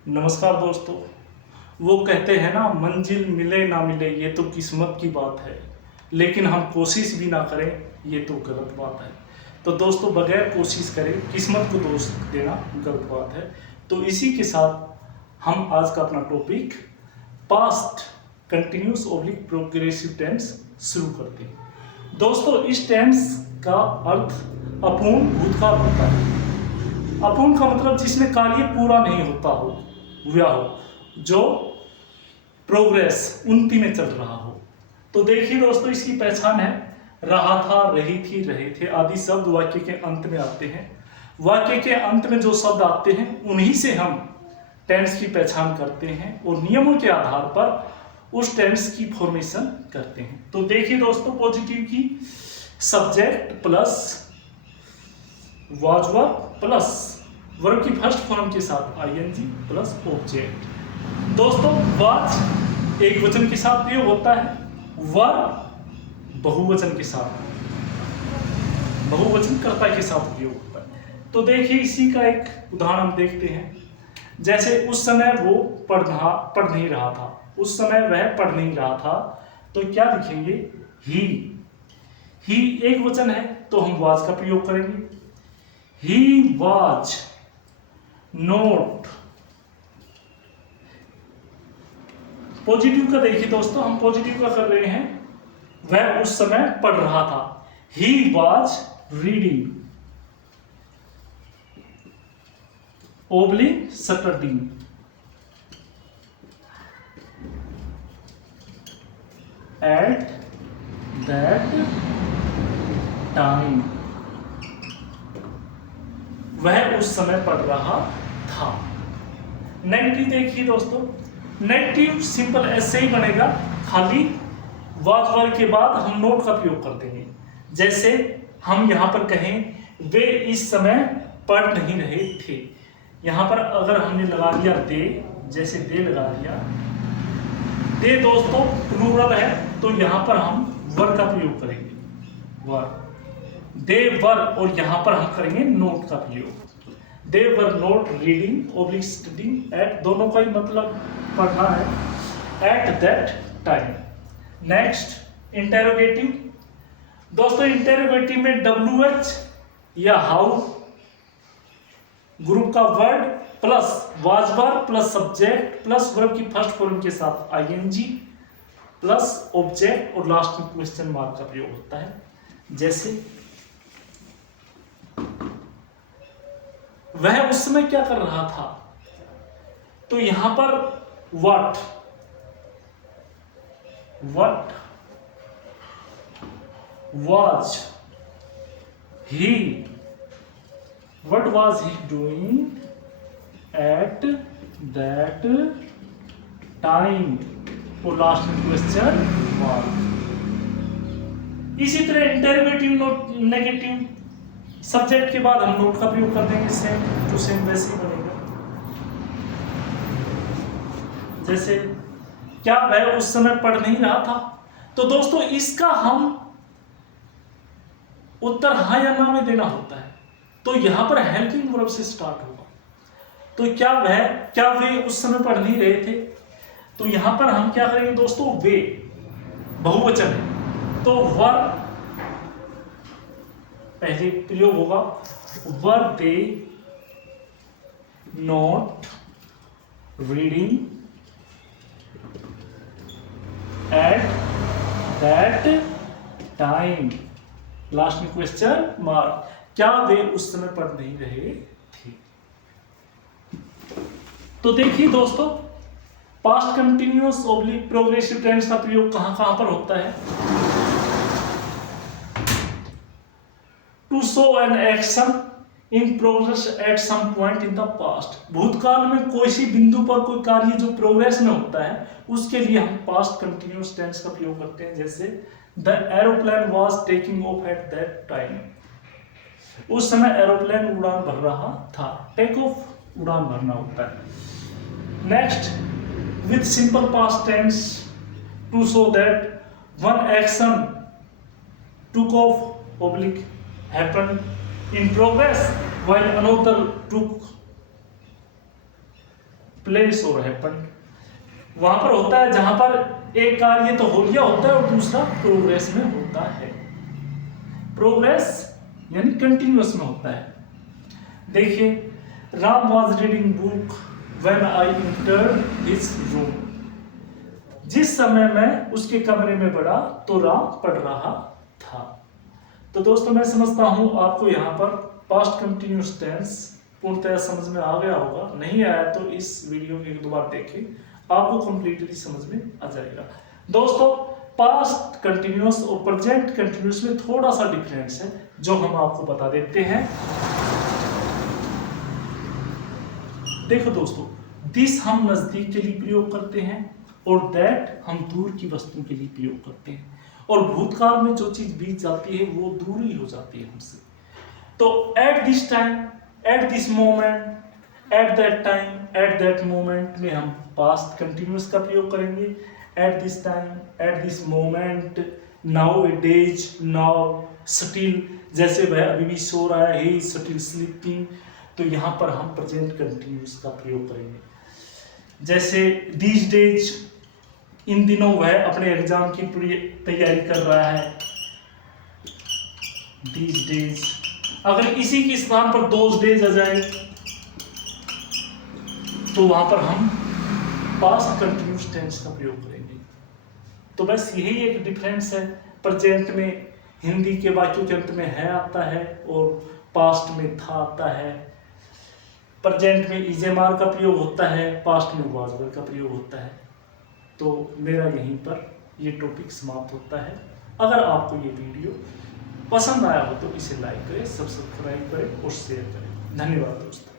नमस्कार दोस्तों। वो कहते हैं ना, मंजिल मिले ना मिले ये तो किस्मत की बात है, लेकिन हम कोशिश भी ना करें ये तो गलत बात है। तो दोस्तों, बगैर कोशिश करे किस्मत को दोष देना गलत बात है। तो इसी के साथ हम आज का अपना topic past continuous oblique progressive tense शुरू करते हैं। दोस्तों, इस टेंस का अर्थ अपूर्ण भूतकाल होता है। अपूर्ण का मतलब जिसमें कार्य पूरा नहीं होता हो, हुआ हो, जो प्रोग्रेस उन्नति में चल रहा हो। तो देखिए दोस्तों, इसकी पहचान है रहा था, रही थी, रहे थे आदि शब्द वाक्य के अंत में आते हैं। वाक्य के अंत में जो शब्द आते हैं उन्हीं से हम टेंस की पहचान करते हैं और नियमों के आधार पर उस टेंस की फॉर्मेशन करते हैं। तो देखिए दोस्तों, पॉजिटिव की subject plus was verb plus verb की फर्स्ट फॉर्म के साथ आईएनजी प्लस ऑब्जेक्ट। दोस्तों, वाज एक वचन के साथ प्रयोग होता है, वर्ब बहुवचन के साथ, बहुवचन कर्ता के साथ प्रयोग होता है। तो देखिए, इसी का एक उदाहरण हम देखते हैं। जैसे उस समय वो पढ़ नहीं रहा था, उस समय वह पढ़ नहीं रहा था, तो क्या लिखेंगे? ही एक वचन है तो हम वाज का प्रयोग करेंगे। He was note. पॉजिटिव का देखिए दोस्तों, हम पॉजिटिव का कर रहे हैं, वह उस समय पढ़ रहा था। He was reading oblique studying. Eight that time, वह उस समय पढ़ रहा था। नेगेटिव देखिए दोस्तों, नेगेटिव सिंपल ऐसे ही बनेगा, खाली वाज वर्ब के बाद हम नोट का प्रयोग कर देंगे। जैसे हम यहां पर कहें वे इस समय पढ़ नहीं रहे थे, यहां पर अगर हमने लगा दिया दे, जैसे दे लगा दिया, दे दोस्तों प्लूरल है तो यहां पर हम वर का प्रयोग करेंगे, वर। दे वर, और यहां पर हम करेंगे नोट का प्रयोग। They were not reading oblique studying at, दोनों का ही मतलब पढ़ना है, at that time. Next interrogative. दोस्तों, इंटेरोगेटिव में WH या हाउ ग्रुप का word plus was verb plus subject plus verb की फर्स्ट फॉर्म के साथ आईएनजी प्लस ऑब्जेक्ट और लास्ट में क्वेश्चन मार्क का प्रयोग होता है। जैसे वह उस समय क्या कर रहा था, तो यहां पर what was he doing at that time, और लास्ट में क्वेश्चन मार्क। इसी तरह इंटरोगेटिव नोट नेगेटिव, सब्जेक्ट के बाद हम नोट का प्रयोग कर देंगे, सेम टू सेम वैसे ही बनेगा। जैसे क्या वह उस समय पढ़ नहीं रहा था, तो दोस्तों इसका हम उत्तर हाँ या ना में देना होता है, तो यहां पर हेल्पिंग वर्ब से स्टार्ट होगा। तो क्या वे उस समय पढ़ नहीं रहे थे, तो यहां पर हम क्या करेंगे दोस्तों, वे बहुवचन है तो वर पहले प्रयोग होगा, were they not reading at that time, last में क्वेश्चन मार्क। क्या वे उस समय पढ़ नहीं रहे थे। तो देखिए दोस्तों, past continuous oblique progressive tense का प्रयोग कहां कहां पर होता है। To show an action in progress at some point in the past, भूतकाल में कोई सी बिंदु पर कोई कार्य जो प्रोग्रेस में होता है उसके लिए हम पास्ट कंटिन्यूअस टेंस का प्रयोग करते हैं। जैसे the aeroplane was taking of eight that time, उस समय एरोप्लेन उड़ान भर रहा था, टेक ऑफ उड़ान भरना होता है। Next, with simple past tense, to show that one action took of oblique happened in progress while another took place और हैपेंड। वहां पर होता है जहां पर एक कार्य तो हो गया होता है और दूसरा प्रोग्रेस में होता है। प्रोग्रेस यानी कंटिन्यूअस में होता है। देखिए, Ram was reading book when I entered his room. जिस समय मैं उसके कमरे में बढ़ा तो राम पढ़ रहा था। तो दोस्तों मैं समझता हूं आपको यहाँ पर पास्ट कंटिन्यूअस टेंस पूर्णतः समझ में आ गया होगा। नहीं आया तो इस वीडियो को एक दो बार देखें, आपको कंप्लीटली समझ में आ जाएगा। दोस्तों पास्ट कंटिन्यूअस और प्रेजेंट कंटिन्यूअस में थोड़ा सा डिफरेंस है जो हम आपको बता देते हैं। देखो दोस्तों, दिस हम नजदीक के लिए प्रयोग करते हैं और दैट हम दूर की वस्तु के लिए प्रयोग करते हैं। और भूतकाल में जो चीज बीत जाती है वो दूर ही हो जाती है हमसे। तो at this time, at this moment, eight that time, at that moment में हम पास्ट कंटिन्यूअस का प्रयोग करेंगे। At this time, at this moment, now A days, now, still, जैसे वह अभी भी सो रहा है, ही इज स्टिल स्लीपिंग। तो यहाँ पर हम प्रेजेंट कंटिन्यूअस का प्रयोग करेंगे। जैसे दीज डेज, इन दिनों वह अपने एग्जाम की पूरी तैयारी कर रहा है। दीज डेज, अगर इसी के स्थान पर दोज डेज आ जाए तो वहां पर हम पास्ट कंटिन्यूअस टेंस का प्रयोग करेंगे। तो बस यही एक डिफरेंस है। प्रेजेंट में हिंदी के वाक्यों के अंत में है आता है और पास्ट में था आता है। प्रेजेंट में इजेमार का प्रयोग होता है, पास्ट में वाज वर का प्रयोग होता है। तो मेरा यहीं पर ये टॉपिक समाप्त होता है। अगर आपको ये वीडियो पसंद आया हो तो इसे लाइक करें, सब्सक्राइब करें और शेयर करें। धन्यवाद दोस्तों।